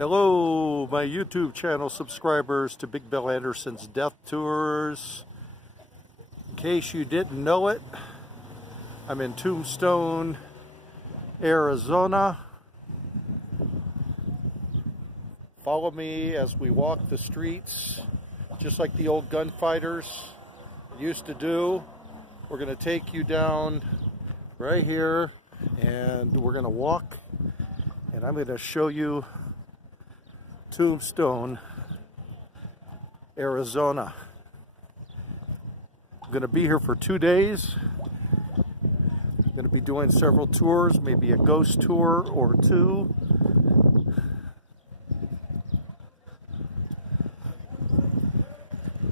Hello, my YouTube channel subscribers to Big Bill Anderson's Death Tours. In case you didn't know it, I'm in Tombstone, Arizona. Follow me as we walk the streets, just like the old gunfighters used to do. We're going to take you down right here, and we're going to walk, and I'm going to show you Tombstone, Arizona. I'm going to be here for 2 days. I'm going to be doing several tours, maybe a ghost tour or two.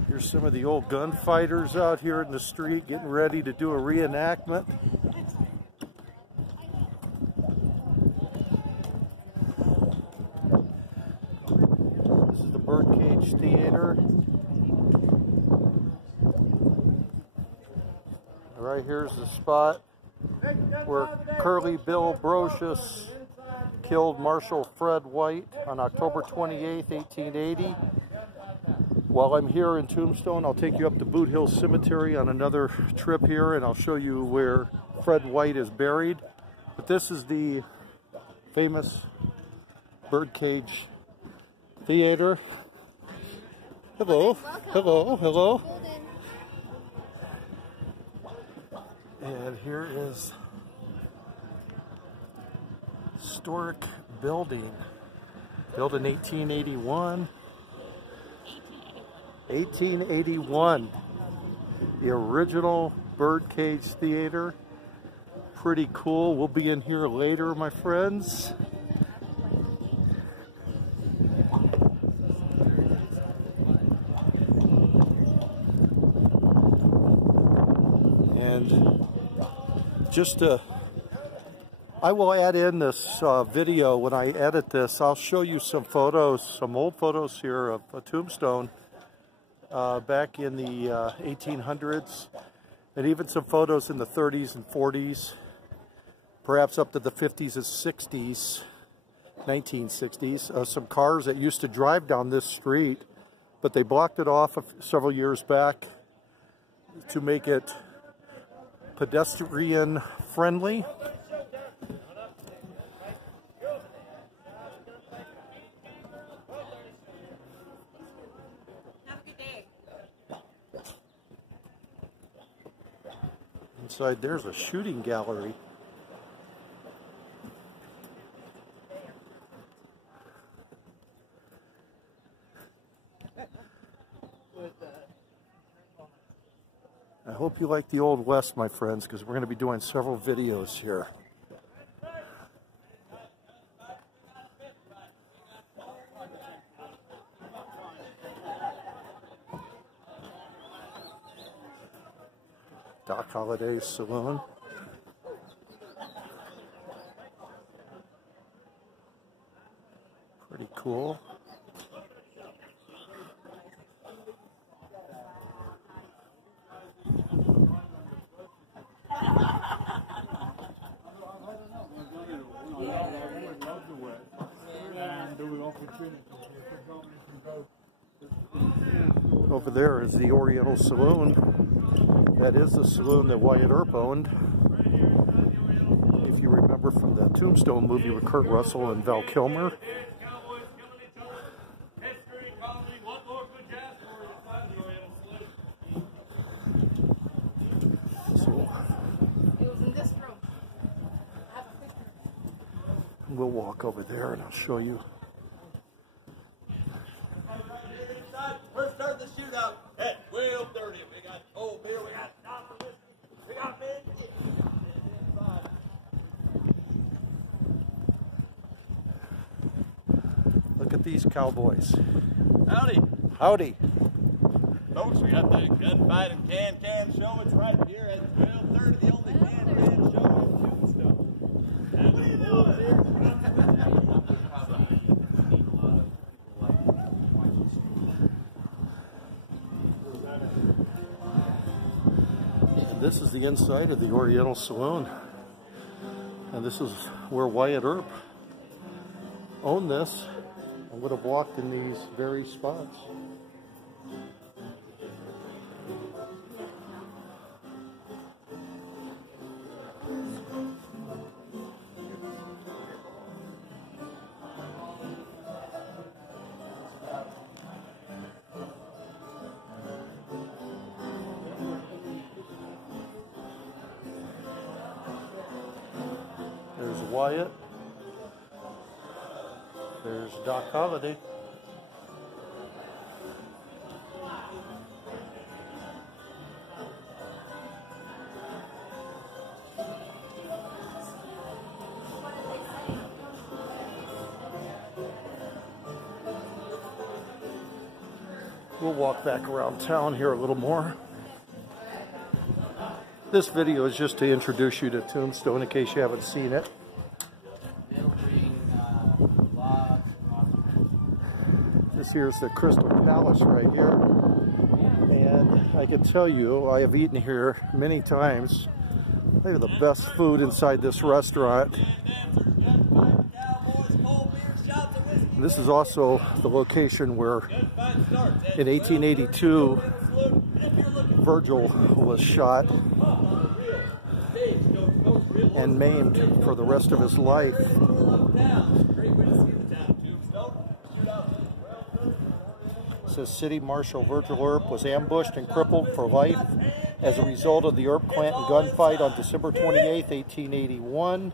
Here's some of the old gunfighters out here in the street getting ready to do a reenactment. Birdcage Theater. Right here's the spot where Curly Bill Brocious killed Marshal Fred White on October 28th, 1880. While I'm here in Tombstone, I'll take you up to Boot Hill Cemetery on another trip here, and I'll show you where Fred White is buried. But this is the famous Birdcage Theater. Hello, hello, hello. And here is historic building, built in 1881. 1881, the original Birdcage Theater. Pretty cool. We'll be in here later, my friends. And just I will add in this video when I edit this. I'll show you some photos, some old photos here of a Tombstone back in the 1800s, and even some photos in the 30s and 40s, perhaps up to the 50s and 60s, 1960s. Some cars that used to drive down this street, but they blocked it off several years back to make it pedestrian friendly. Have a good day. Inside there's a shooting gallery. I hope you like the Old West, my friends, because we're going to be doing several videos here. Doc Holliday's Saloon. Pretty cool. Over there is the Oriental Saloon. That is the saloon that Wyatt Earp owned. If you remember from the Tombstone movie with Kurt Russell and Val Kilmer. So, we'll walk over there and I'll show you. We're starting the shootout at 12:30. We got cold beer, we got chocolate, we got men. Look at these cowboys. Howdy. Howdy. Folks, we got the Gunfight and Can show. It's right here at 12:30, the only can show in Tombstone. How do you doing here? This is the inside of the Oriental Saloon, and this is where Wyatt Earp owned this. would have walked in these very spots. There's Wyatt. There's Doc Holliday. We'll walk back around town here a little more. This video is just to introduce you to Tombstone in case you haven't seen it. This here's the Crystal Palace right here. And I can tell you, I have eaten here many times. They have the best food inside this restaurant. This is also the location where in 1882 Virgil was shot and maimed for the rest of his life. It says City Marshal Virgil Earp was ambushed and crippled for life as a result of the Earp-Clanton gunfight on December 28, 1881.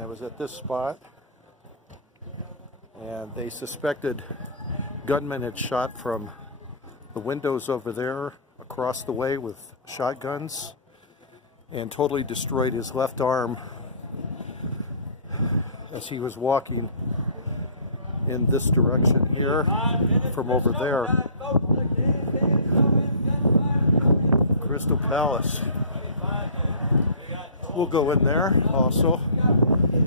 I was at this spot, and they suspected gunmen had shot from the windows over there across the way with shotguns and totally destroyed his left arm as he was walking in this direction here from over there. Crystal Palace. We'll go in there also.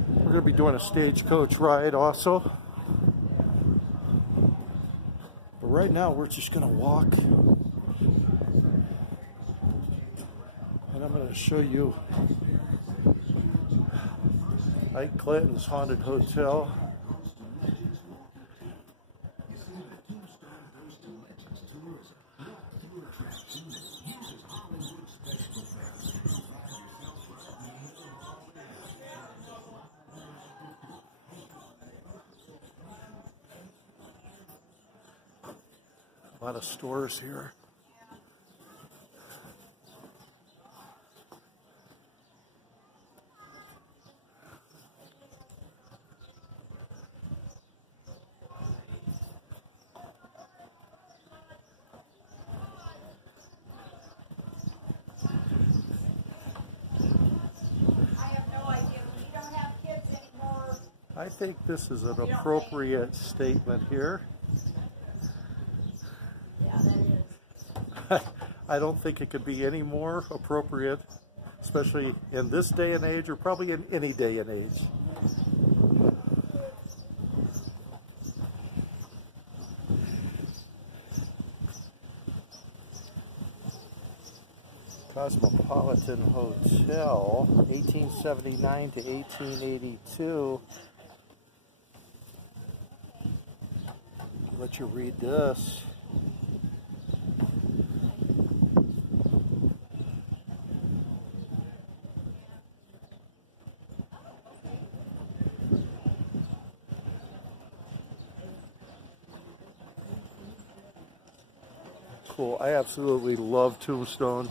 We're going to be doing a stagecoach ride also. But right now we're just going to walk. And I'm going to show you Ike Clanton's Haunted Hotel. A lot of stores here. I think this is an appropriate statement here. Yeah, that is. I don't think it could be any more appropriate, especially in this day and age, or probably in any day and age. Cosmopolitan Hotel, 1879 to 1882. I'll let you read this. Cool. I absolutely love Tombstone.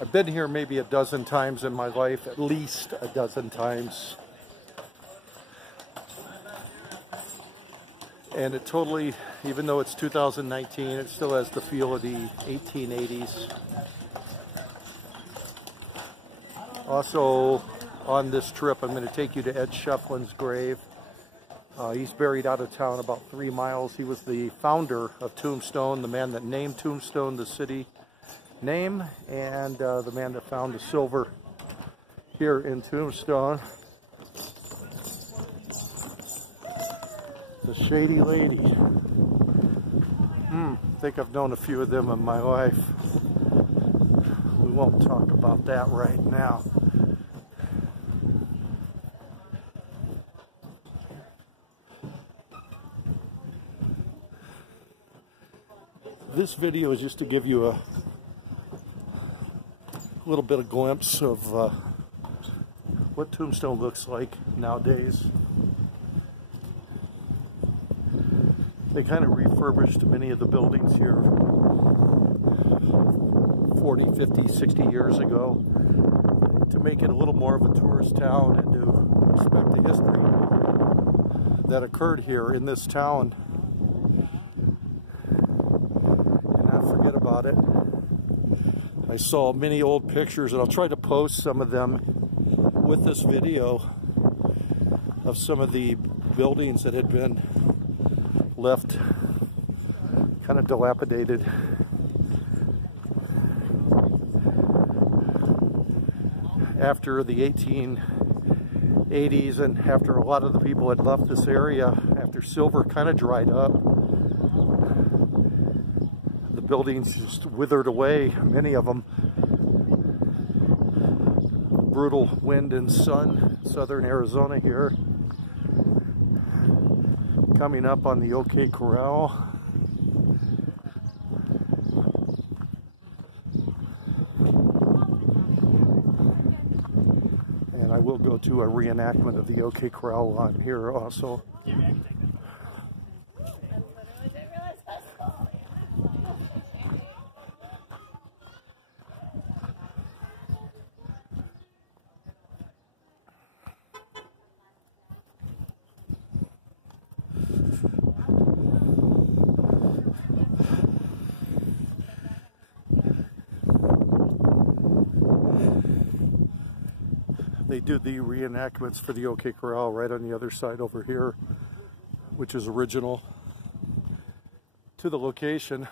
I've been here maybe a dozen times in my life, at least a dozen times. And it totally, even though it's 2019, it still has the feel of the 1880s. Also, on this trip, I'm going to take you to Ed Shefflin's grave. He's buried out of town about 3 miles. He was the founder of Tombstone, the man that named Tombstone the city name, and the man that found the silver here in Tombstone. The Shady Lady. I think I've known a few of them in my life. We won't talk about that right now. This video is just to give you a little bit of glimpse of what Tombstone looks like nowadays. They kind of refurbished many of the buildings here 40, 50, 60 years ago to make it a little more of a tourist town and to respect the history that occurred here in this town and not forget about it. I saw many old pictures, and I'll try to post some of them with this video of some of the buildings that had been left kind of dilapidated. After the 1880s and after a lot of the people had left this area, after silver kind of dried up, the buildings just withered away, many of them. Brutal wind and sun, southern Arizona here. Coming up on the OK Corral. And I will go to a reenactment of the OK Corral on here also. They do the reenactments for the OK Corral right on the other side over here, which is original to the location.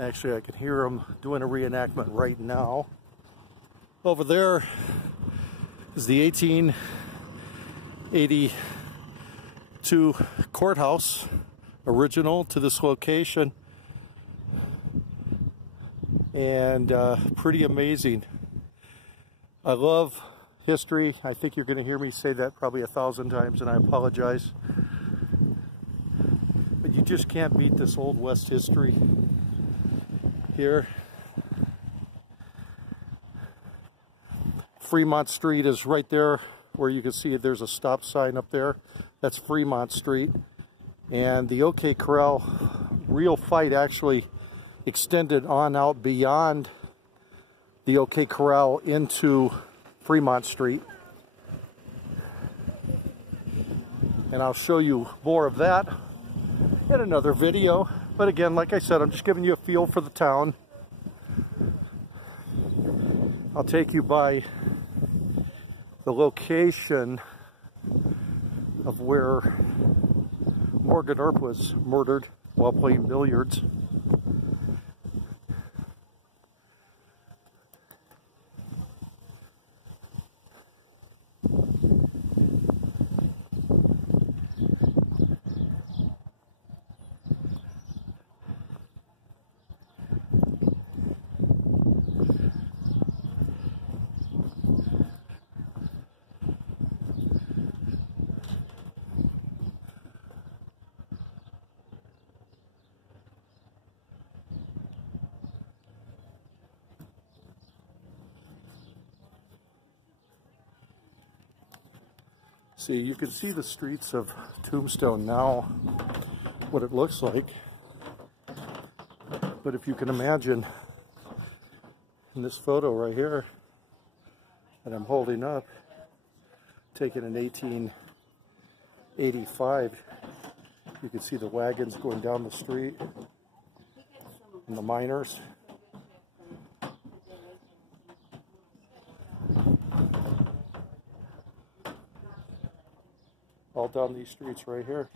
Actually, I can hear them doing a reenactment right now. Over there is the 1882 Courthouse, original to this location. And pretty amazing. I love history. I think you're going to hear me say that probably 1,000 times, and I apologize. But you just can't beat this Old West history here. Fremont Street is right there where you can see there's a stop sign up there. That's Fremont Street. And the OK Corral real fight actually extended on out beyond the OK Corral into Fremont Street. And I'll show you more of that in another video. But again, like I said, I'm just giving you a feel for the town. I'll take you by the location of where Morgan Earp was murdered while playing billiards. See, you can see the streets of Tombstone now, what it looks like. But if you can imagine, in this photo right here that I'm holding up, taken in 1885, you can see the wagons going down the street and the miners. All down these streets right here.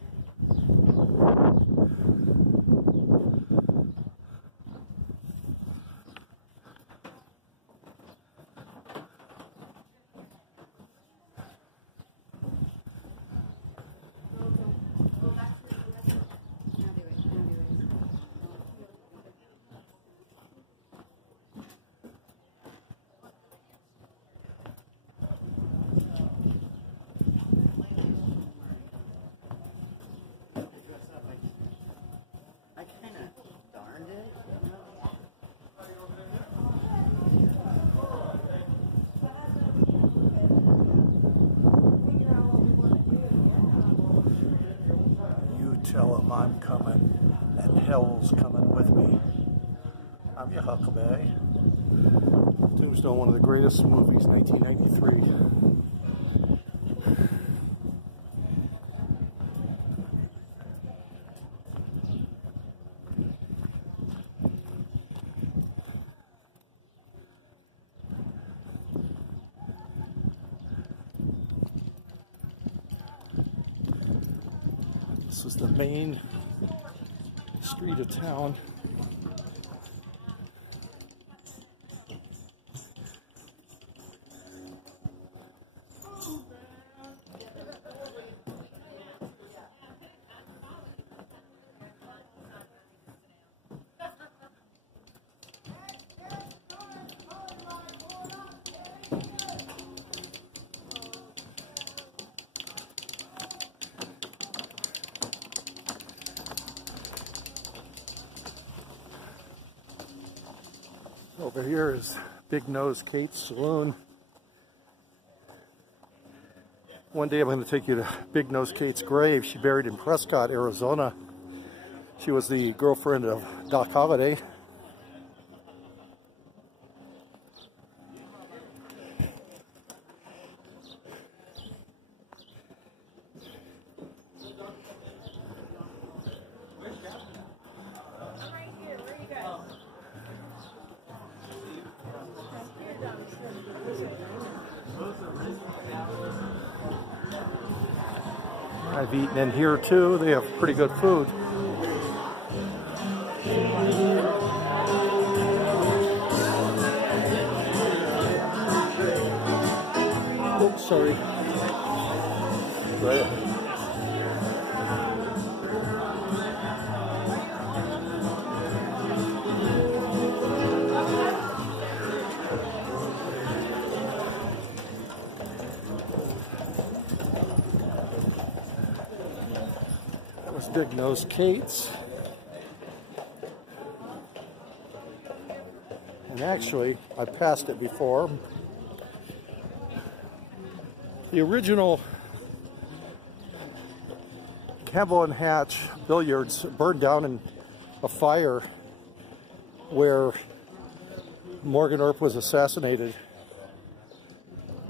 tell him I'm coming and hell's coming with me. I'm your Huckleberry. Tombstone, one of the greatest movies, 1993. This is the main street of town. Over here is Big Nose Kate's Saloon. One day I'm going to take you to Big Nose Kate's grave. She buried in Prescott, Arizona. She was the girlfriend of Doc Holliday. I've eaten in here too. They have pretty good food. Oh, sorry. Right. Big Nose Kate's. And actually, I passed it before. The original Campbell and Hatch Billiards burned down in a fire where Morgan Earp was assassinated,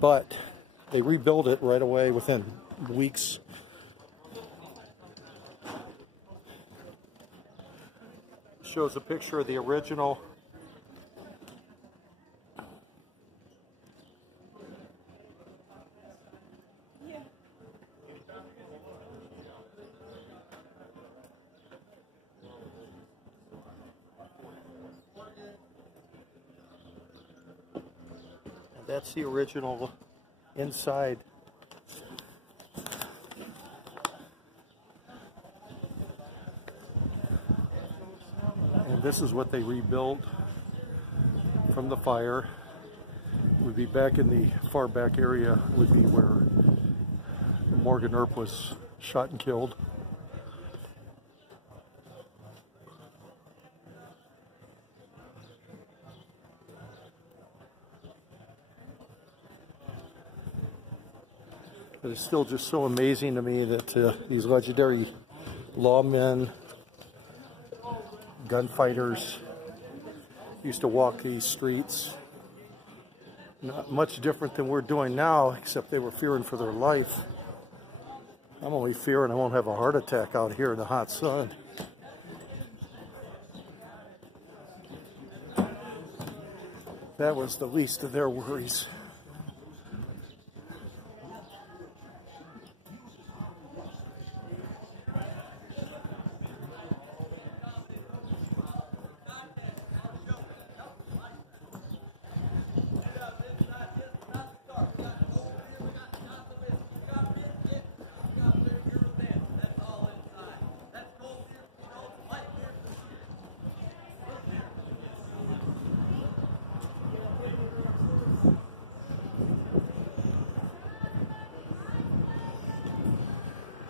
but they rebuilt it right away within weeks. Shows a picture of the original. Yeah. That's the original inside. This is what they rebuilt from the fire. Would be back in the far back area, would be where Morgan Earp was shot and killed. But it's still just so amazing to me that these legendary lawmen, gunfighters used to walk these streets. Not much different than we're doing now, except they were fearing for their life. I'm only fearing I won't have a heart attack out here in the hot sun. That was the least of their worries.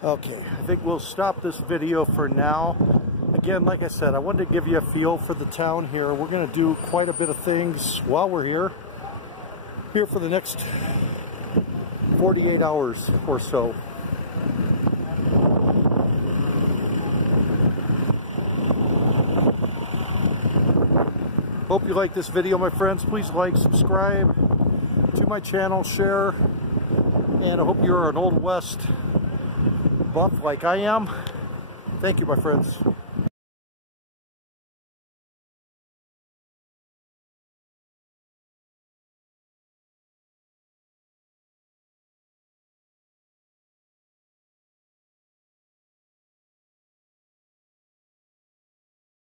Okay, I think we'll stop this video for now. Again, like I said, I wanted to give you a feel for the town here. We're going to do quite a bit of things while we're here for the next 48 hours or so. Hope you like this video, my friends. Please like, subscribe to my channel, share, and I hope you're an Old West buff like I am. Thank you, my friends.